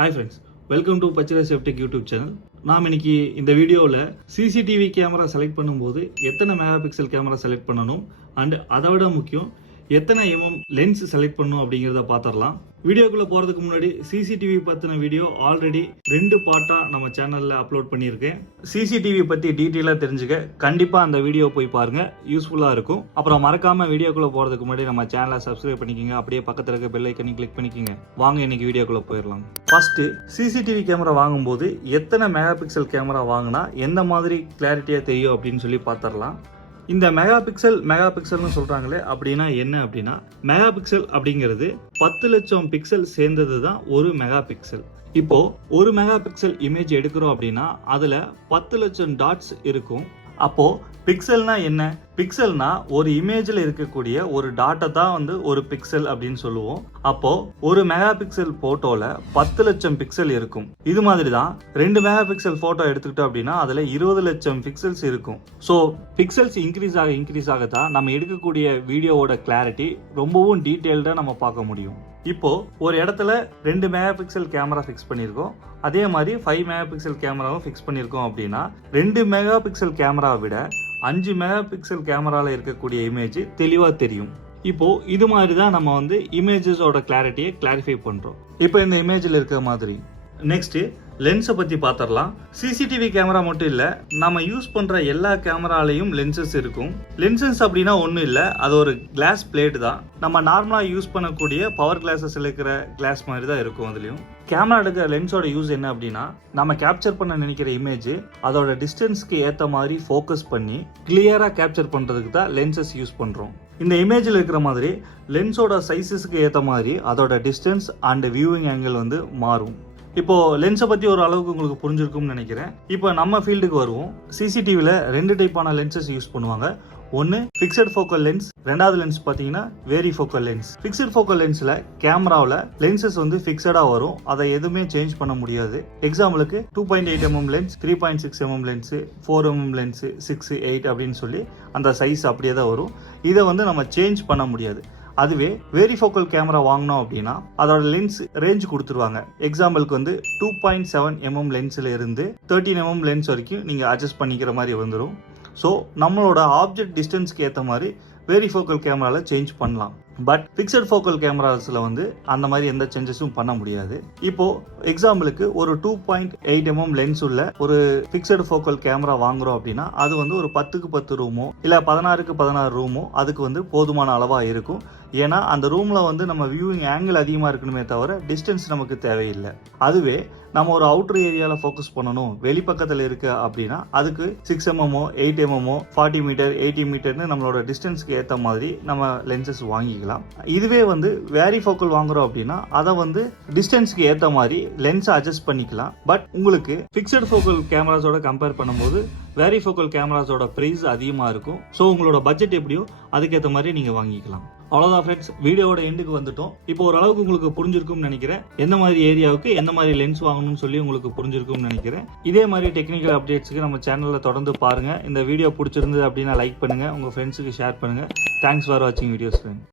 Hi friends, welcome to Pachira Safetech YouTube channel. நாம் இன்னைக்கு இந்த வீடியோவில் சிசிடிவி கேமரா செலக்ட் பண்ணும்போது எத்தனை மெகா பிக்சல் கேமரா செலக்ட் பண்ணணும் அண்ட் அதை விட முக்கியம் எத்தனை லென்ஸ் செலக்ட் பண்ணணும் அப்படிங்கிறத பார்த்துடலாம். வீடியோக்குள்ளே போகிறதுக்கு முன்னாடி சிசிடிவி பற்றின வீடியோ ஆல்ரெடி 2 பார்ட்டாக நம்ம சேனலில் அப்லோட் பண்ணியிருக்கேன். சிசிடிவி பற்றி டீட்டெயிலாக தெரிஞ்சுக்க கண்டிப்பாக அந்த வீடியோ போய் பாருங்கள், யூஸ்ஃபுல்லாக இருக்கும். அப்புறம் மறக்காமல் வீடியோக்குள்ளே போகிறதுக்கு முன்னாடி நம்ம சேனலை சப்ஸ்கிரைப் பண்ணிக்கோங்க, அப்படியே பக்கத்தில் இருக்க பெல் ஐக்கனை கிளிக் பண்ணிக்கோங்க. வாங்க இன்னைக்கு வீடியோக்குள்ளே போயிடலாம். ஃபர்ஸ்ட், சிசிடிவி கேமரா வாங்கும்போது எத்தனை மெகா பிக்சல் கேமரா வாங்கினா எந்த மாதிரி கிளாரிட்டியாக தெரியும் அப்படின்னு சொல்லி பார்த்துடலாம். இந்த மெகா பிக்சல்னு சொல்றாங்களே அப்படின்னா என்ன அப்படின்னா, மெகா பிக்சல் அப்படிங்கிறது 10 லட்சம் பிக்சல் சேர்ந்தது தான் ஒரு மெகா பிக்சல். இப்போ ஒரு மெகா பிக்சல் இமேஜ் எடுக்கிறோம் அப்படின்னா அதுல 10 லட்சம் டாட்ஸ் இருக்கும். அப்போ பிக்சல்னா என்ன? பிக்சல்னா ஒரு இமேஜில் இருக்கக்கூடிய ஒரு டாட்டை தான் ஒரு பிக்சல் அப்படின்னு சொல்லுவோம். அப்போ ஒரு மெகா பிக்சல் போட்டோல 10 லட்சம் பிக்சல் இருக்கும். இது மாதிரி தான் 2 மெகா பிக்சல் போட்டோ எடுத்துக்கிட்டோம் அப்படின்னா அதுல 20 லட்சம் பிக்சல்ஸ் இருக்கும். ஸோ பிக்சல்ஸ் இன்க்ரீஸ் ஆக தான் நம்ம எடுக்கக்கூடிய வீடியோவோட கிளாரிட்டி ரொம்பவும் டீட்டெயில்டா நம்ம பார்க்க முடியும். இப்போ ஒரு இடத்துல 2 மெகா பிக்சல் கேமரா ஃபிக்ஸ் பண்ணியிருக்கோம், அதே மாதிரி 5 மெகா பிக்சல் கேமராவும் ஃபிக்ஸ் பண்ணியிருக்கோம் அப்படின்னா 2 மெகா பிக்சல் கேமராவை விட 5 மெகா பிக்சல் கேமராவில் இருக்கக்கூடிய இமேஜ் தெளிவாக தெரியும். இப்போ இது மாதிரி தான் நம்ம இமேஜஸோட கிளாரிட்டியை கிளாரிஃபை பண்ணுறோம். இப்போ இந்த இமேஜில் இருக்கிற மாதிரி. நெக்ஸ்ட், லென்ஸை பற்றி பார்த்துடலாம். சிசிடிவி கேமரா மட்டும் இல்லை, நம்ம யூஸ் பண்ணுற எல்லா கேமராலையும் லென்சஸ் இருக்கும். லென்சஸ் அப்படின்னா ஒன்றும் இல்லை, அது ஒரு கிளாஸ் பிளேட் தான். நம்ம நார்மலாக யூஸ் பண்ணக்கூடிய பவர் கிளாஸஸ் இருக்கிற கிளாஸ் மாதிரி தான் இருக்கும். அதுலேயும் கேமரா எடுக்கிற லென்ஸோட யூஸ் என்ன அப்படின்னா, நம்ம கேப்சர் பண்ண நினைக்கிற இமேஜ் அதோட டிஸ்டன்ஸ்க்கு ஏற்ற மாதிரி ஃபோக்கஸ் பண்ணி கிளியராக கேப்சர் பண்ணுறதுக்கு தான் லென்சஸ் யூஸ் பண்ணுறோம். இந்த இமேஜில் இருக்கிற மாதிரி லென்ஸோட சைஸஸ்க்கு ஏற்ற மாதிரி அதோட டிஸ்டன்ஸ் அண்ட் வியூவிங் ஆங்கிள் மாறும். இப்போ லென்ஸை பற்றி ஒரு அளவுக்கு உங்களுக்கு புரிஞ்சிருக்கும்னு நினைக்கிறேன். இப்போ நம்ம ஃபீல்டுக்கு வருவோம். சிசிடிவியில் 2 டைப்பான லென்சஸ் யூஸ் பண்ணுவாங்க. ஒன்று ஃபிக்ஸட் ஃபோக்கல் லென்ஸ், ரெண்டாவது லென்ஸ் பார்த்தீங்கன்னா varifocal lens. Fixed focal லென்ஸில் கேமராவில் லென்சஸ் ஃபிக்ஸடாக வரும், அதை எதுவுமே சேஞ்ச் பண்ண முடியாது. எக்ஸாம்பிளுக்கு 2.8 mm lens, 3.6 mm lens, 4 mm lens, 6, 8 அப்படின்னு சொல்லி அந்த சைஸ் அப்படியே தான் வரும். இதை நம்ம சேஞ்ச் பண்ண முடியாது. அதுவே வேரி ஃபோக்கல் கேமரா வாங்கினோம் அப்படின்னா அதோட லென்ஸ் ரேஞ்ச் கொடுத்துருவாங்க. எக்ஸாம்பிளுக்கு 2.7 mm லென்ஸ்ல இருந்து 13 mm லென்ஸ் வரைக்கும் நீங்க அட்ஜஸ்ட் பண்ணிக்கிற மாதிரி வந்துடும். ஸோ நம்மளோட ஆப்ஜெக்ட் டிஸ்டன்ஸ்க்கு ஏற்ற மாதிரி வேரி ஃபோக்கல் கேமராவில் சேஞ்ச் பண்ணலாம். பட் ஃபிக்ஸட் ஃபோக்கல் கேமராஸில் அந்த மாதிரி எந்த சேஞ்சஸும் பண்ண முடியாது. இப்போ எக்ஸாம்பிளுக்கு ஒரு 2.8 mm லென்ஸ் உள்ள ஒரு ஃபிக்ஸட் ஃபோக்கல் கேமரா வாங்குறோம் அப்படின்னா அது ஒரு 10க்கு 10 ரூமோ இல்லை 16க்கு 16 ரூமோ அதுக்கு போதுமான அளவாக இருக்கும். ஏன்னா அந்த ரூமில் நம்ம வியூவிங் ஆங்கிள் அதிகமாக இருக்கணுமே தவிர டிஸ்டன்ஸ் நமக்கு தேவையில்லை. அதுவே நம்ம ஒரு அவுட்டர் ஏரியாவில் ஃபோக்கஸ் பண்ணணும், வெளிப்பக்கத்தில் இருக்க அப்படின்னா அதுக்கு 6 mm, 8 mm, 40 மீட்டர், 80 மீட்டர்னு நம்மளோட டிஸ்டன்ஸ்க்கு ஏற்ற மாதிரி நம்ம லென்சஸ் வாங்கிக்கலாம். இதுவே வேரி ஃபோக்கல் வாங்குறோம் அப்படின்னா அதை டிஸ்டன்ஸ்க்கு ஏற்ற மாதிரி லென்ஸை அட்ஜஸ்ட் பண்ணிக்கலாம். பட் உங்களுக்கு ஃபிக்ஸட் ஃபோக்கல் கேமராஸோட கம்பேர் பண்ணும்போது வேரி ஃபோக்கல் கேமராஸோட ப்ரைஸ் அதிகமாக இருக்கும். ஸோ உங்களோட பட்ஜெட் எப்படியோ அதுக்கேற்ற மாதிரி நீங்கள் வாங்கிக்கலாம். அவ்வளோதான் ஃப்ரெண்ட்ஸ், வீடியோவோட எண்டுக்கு வந்துட்டோம். இப்போ ஓரளவுக்கு உங்களுக்கு புரிஞ்சிருக்கும்னு நினைக்கிறேன். எந்த மாதிரி ஏரியாவுக்கு எந்த மாதிரி லென்ஸ் வாங்கணும்னு சொல்லி உங்களுக்கு புரிஞ்சிருக்கும்னு நினைக்கிறேன். இதே மாதிரி டெக்னிக்கல் அப்டேட்ஸ்க்கு நம்ம சேனலில் தொடர்ந்து பாருங்கள். இந்த வீடியோ பிடிச்சிருந்தது அப்படின்னா லைக் பண்ணுங்கள், உங்கள் ஃப்ரெண்ட்ஸுக்கு ஷேர் பண்ணுங்கள். தேங்க்ஸ் ஃபார் வாட்சிங் வீடியோஸ் ஃப்ரெண்ட்.